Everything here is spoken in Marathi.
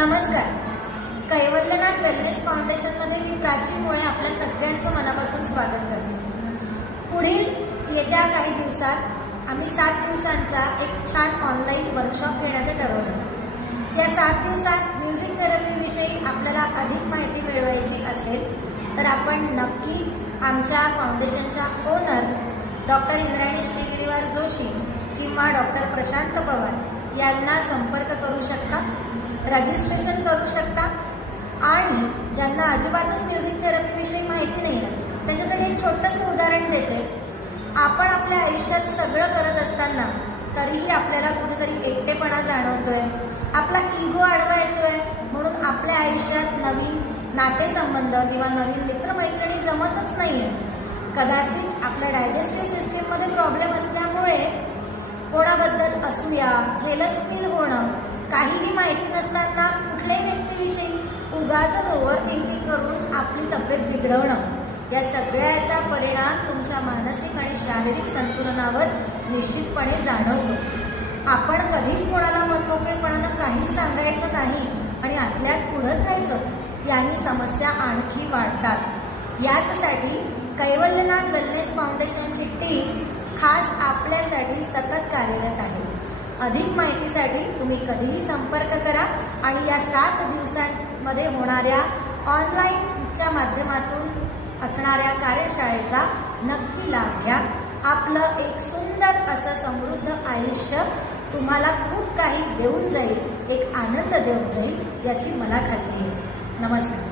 नमस्कार. कैवल्यनाथ वेलनेस फाउंडेशनमध्ये मी प्राची मुळे आपल्या सगळ्यांचं मनापासून स्वागत करते. पुढील येत्या काही दिवसात आम्ही 7 दिवसांचा एक छान ऑनलाईन वर्कशॉप घेण्याचं ठरवलं. या 7 दिवसात म्युझिक थेरपीविषयी आपल्याला अधिक माहिती मिळवायची असेल तर आपण नक्की आमच्या फाउंडेशनच्या ओनर डॉक्टर इंद्रायणी श्रीगिरीवार जोशी किंवा डॉक्टर प्रशांत पवार यांना संपर्क करू शकता, रजिस्ट्रेशन करू शकता. आणि ज्यांना अजिबातच म्युझिक थेरपीविषयी माहिती नाही आहे त्यांच्यासाठी एक छोटंसं उदाहरण देते. आपण आपल्या आयुष्यात सगळं करत असताना तरीही आपल्याला कुठेतरी एकटेपणा जाणवतोय, आपला इगो आडवा येतोय, म्हणून आपल्या आयुष्यात नवीन नातेसंबंध किंवा नवीन मित्रमैत्रिणी जमतच नाही आहे. कदाचित आपल्या डायजेस्टिव्ह सिस्टीममध्ये प्रॉब्लेम असल्यामुळे कोणाबद्दल असूया, जेलस फील होणं, काहीही माहिती नसताना कुठल्याही व्यक्तीविषयी उगाचच ओव्हर थिंकिंग करून आपली तब्येत बिघडवणं, या सगळ्याचा परिणाम तुमच्या मानसिक आणि शारीरिक संतुलनावर निश्चितपणे जाणवतो. आपण कधीच कोणाला मनमोकळेपणानं काहीच सांगायचं नाही आणि आतल्यात कुढत राहायचं, यांनी समस्या आणखी वाढतात. याचसाठी कैवल्यनाथ वेलनेस फाउंडेशनची टीम खास आपल्यासाठी सतत कार्यरत आहे. अधिक माहितीसाठी तुम्ही कधीही संपर्क करा आणि या 7 दिवसांमध्ये होणाऱ्या ऑनलाईनच्या माध्यमातून असणाऱ्या कार्यशाळेचा नक्की लाभ घ्या. आपलं एक सुंदर असं समृद्ध आयुष्य तुम्हाला खूप काही देऊन जाईल, एक आनंद देऊन जाईल, याची मला खात्री आहे. नमस्कार.